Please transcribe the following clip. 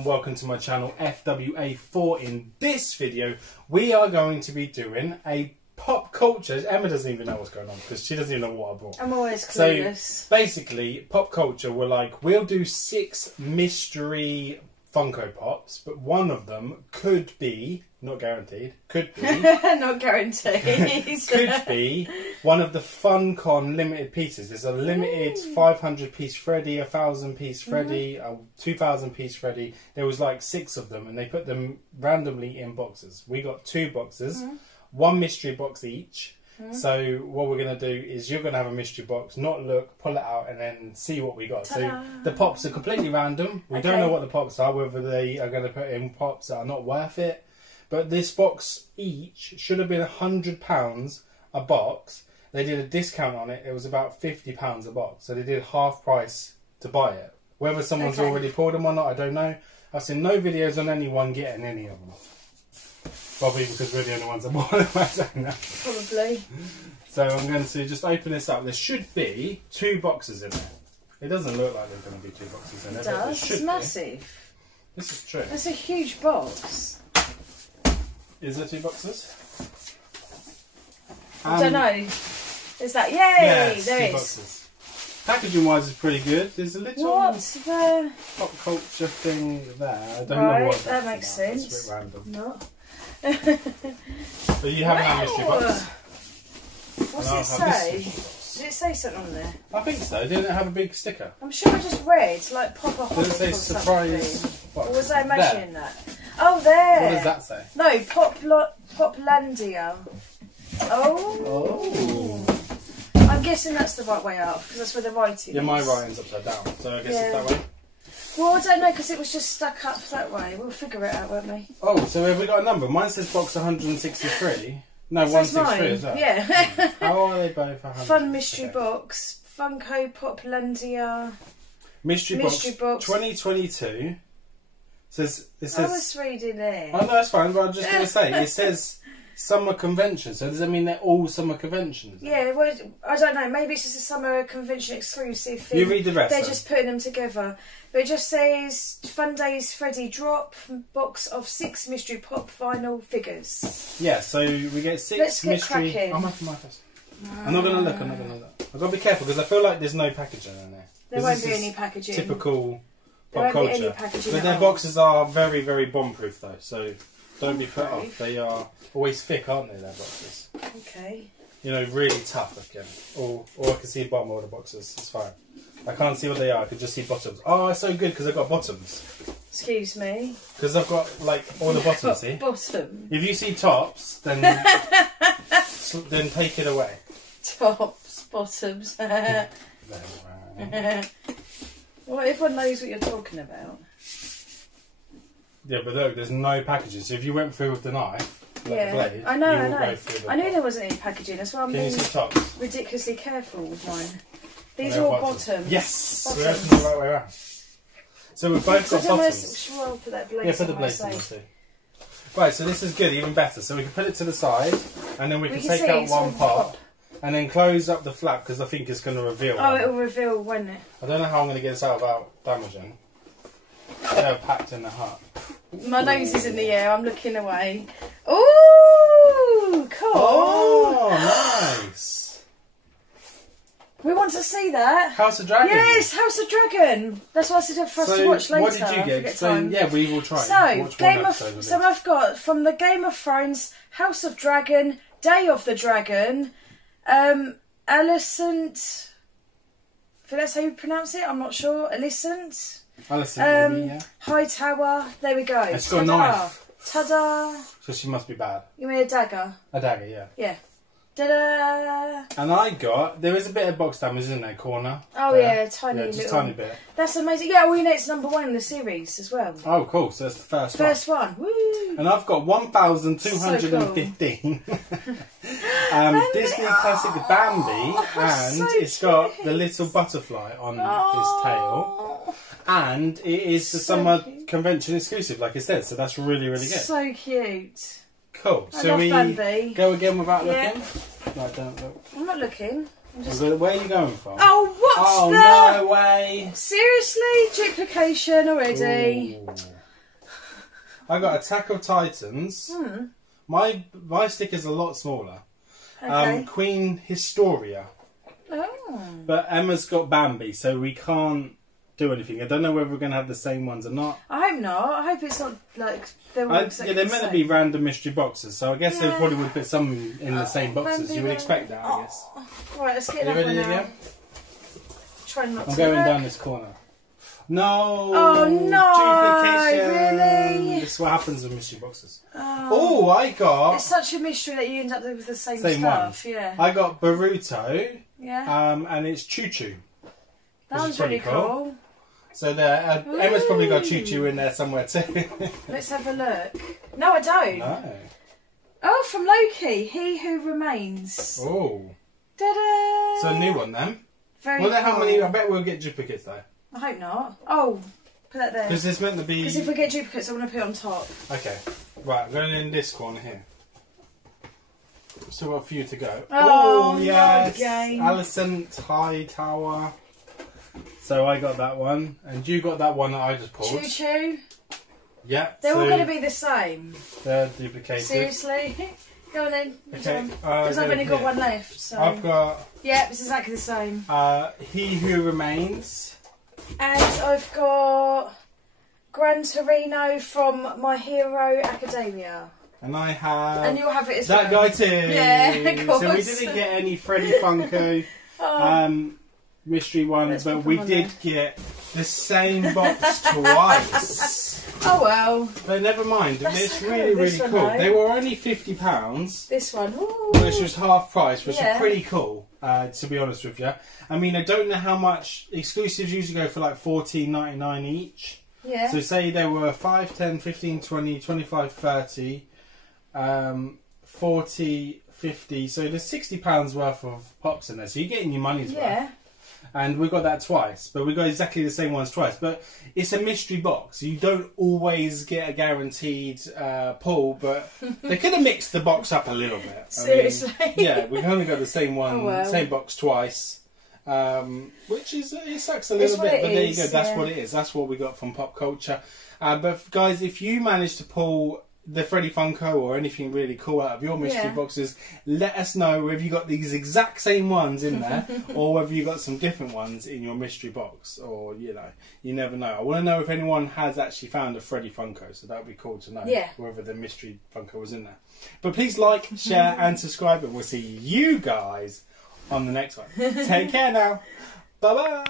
and welcome to my channel FWA4. In this video we are going to be doing a pop culture. Emma doesn't even know what's going on because she doesn't even know what I bought. I'm always clueless. So basically pop culture were like, we'll do 6 mystery Funko Pops, but one of them could be, not guaranteed, could be not guaranteed could be one of the FunCon limited pieces. There's a limited 500 piece Freddy, 1,000 piece Freddy, a 2,000 piece Freddy. There was like 6 of them and they put them randomly in boxes. We got 2 boxes, 1 mystery box each. So what we're going to do is you're going to have a mystery box, not look, pull it out and then see what we got. So the pops are completely random. We don't know what the pops are, whether they are going to put in pops that are not worth it. But this box each should have been £100 a box. They did a discount on it. It was about £50 a box. So they did half price to buy it. Whether someone's already pulled them or not, I don't know. I've seen no videos on anyone getting any of them. Probably because we're the only ones that bought them, I don't know. Probably. So I'm going to just open this up. There should be 2 boxes in there. It doesn't look like there's going to be 2 boxes in there. It does. It's massive. This is true. It's a huge box. Is there 2 boxes? I don't know. Is that... Yay! Yes, there 2 is. boxes. Packaging wise is pretty good. There's a little pop culture thing there. I don't know what that makes sense. It's a bit random. Not. But you haven't had mystery box. What's it say? Did it say something on there? I think so. Didn't it have a big sticker? I'm sure I just read like Pop a Hobbit. Did it say surprise box? Or was I imagining that? Oh, there. What does that say? No, Poplandia. Oh. I'm guessing that's the right way out because that's where the writing is. Yeah, my writing's upside down, so I guess it's that way. Well, I don't know because it was just stuck up that way. We'll figure it out, won't we? Oh, so have we got a number? Mine says box 163. No, so 163 as well. Yeah. How are they both? Fun mystery box. Funko Poplandia. Mystery box 2022. Says it says. I was reading it. Oh no, that's fine. But I'm just going to say it says summer convention. So does that mean they're all summer conventions? Yeah. Well, I don't know. Maybe it's just a summer convention exclusive thing. You read the rest. They're just putting them together. But it just says Fun Days Freddy drop box of 6 mystery pop vinyl figures. Yeah. So we get 6 Let's get mystery. cracking. I'm after my first. I'm not going to look. I'm not going to look. I've got to be careful because I feel like there's no packaging in there. There won't be any packaging. Typical pop there won't culture. be any packaging But their boxes are very, very bomb-proof though, so don't be put off. They are always thick, aren't they, their boxes? Okay. You know, really tough looking. Or I can see the bottom of the boxes, it's fine. I can't see what they are, I can just see bottoms. Oh, it's so good because I've got bottoms. Excuse me? Because I've got, like, all the bottoms, see? Bottom? If you see tops, then then take it away. Tops, bottoms. Well, everyone knows what you're talking about. Yeah, but look, there's no packaging. So if you went through with the knife, like the blade, I know. I knew top. there wasn't any packaging. That's why I'm Can being you see tops? ridiculously careful with mine. These are all bottoms. Yes, bottoms. we're opening the right way around. So we've both got bottoms. Sure, put that blade Put the blades in too. Right, so this is good, even better. So we can put it to the side, and then we can take out one part. And then close up the flap because I think it's going to reveal. Oh, it'll reveal, won't it? I don't know how I'm going to get this out without damaging. They're packed in the hut. My nose is in the air. I'm looking away. Ooh, cool. Oh, nice. We want to see that. House of Dragon. Yes, House of Dragon. That's what I said for us to watch later. What did you get? So yeah, we will try. So I've got from the Game of Thrones, House of Dragon, Day of the Dragon. Alicent. If that's how you pronounce it, I'm not sure. Alicent. Yeah. Hightower. There we go. It's got a knife. Ta-da! So she must be bad. You mean a dagger? A dagger, yeah. Yeah. Da-da! And I got... There is a bit of box damage in there, corner. Oh yeah, tiny just little... tiny bit. That's amazing. Yeah, well, you know it's '1 in the series as well. Oh, cool. So that's the first one. Woo! And I've got 1,215. Disney Classic Bambi, and so it's got the little butterfly on his tail. And it is the summer convention exclusive, like it said, so that's really, really good. So cute. Cool. So we go again without looking? No, don't look. I'm not looking. Where are you going from? Oh, what's that? Oh, no way. Seriously? Duplication already. Ooh. I got Attack of Titans. My sticker's a lot smaller. Okay. Queen Historia. Oh. But Emma's got Bambi, so we can't do anything. I don't know whether we're going to have the same ones or not. I hope not. I hope it's not like they're all exactly they're the meant to same. be random mystery boxes, so I guess they Yeah. probably would put some in the same boxes. Bambi, You would Bambi. expect that, I guess. Right, let's get You another ready one to now. go? Try not I'm to going look. down this corner. No! Oh, no, Duplication! really? This is what happens with mystery boxes. Oh. Oh, I got... It's such a mystery that you end up with the same Same stuff. one. Yeah. I got Boruto, Yeah. and it's Choo Choo. That which one's is pretty really cool. So there, Emma's probably got Choo Choo in there somewhere too. Let's have a look. No, I don't. No. Oh, from Loki, He Who Remains. Oh. Ta-da! So a new one then. Very Well, then how cool. many? I bet we'll get duplicates though. I hope not. Oh, put that there. Because it's meant to be. Because if we get duplicates, I want to put it on top. Okay. Right, I'm going in this corner here. Still got a few to go. Oh, yes. no, again. Alicent Hightower. So I got that one, and you got that one that I just pulled. Choo Choo. Yeah. They're so all going to be the same. They're duplicated. Seriously? Go on then. Okay. Because I've only got one left. So. I've got Yeah, it's exactly the same. He Who Remains. And I've got Gran Torino from My Hero Academia. And I have And you'll have it as that well. guy too. Yeah, of So we course. didn't get any Freddy Funko mystery one, Let's but put we them on did get the same box twice. Oh well. But never mind, That's it's so really, cool, really this one, cool. though. They were only £50, This one. Ooh. which was half price, which Yeah. is pretty cool, to be honest with you. I mean, I don't know how much exclusives usually go for like $14.99 each. Yeah. So say there were 5, 10, 15, 20, 25, 30, 40, 50. So there's £60 worth of pops in there. So you're getting your money's worth. Yeah. And we got that twice, but we got exactly the same ones twice. But it's a mystery box. You don't always get a guaranteed pull, but they could have mixed the box up a little bit. Seriously? Yeah, we've only got the same one, Oh, well. same box twice. Which is, it sucks a It's little what bit, it but there you is, go. That's yeah. what it is. That's what we got from Popcultcha. But guys, if you manage to pull the Freddy Funko or anything really cool out of your mystery Yeah. boxes, let us know whether you got these exact same ones in there or whether you got some different ones in your mystery box, or you never know. I want to know if anyone has actually found a Freddy Funko, so that would be cool to know. Yeah. Whether the mystery Funko was in there. But please like, share and subscribe, and we'll see you guys on the next one. Take care now. Bye bye.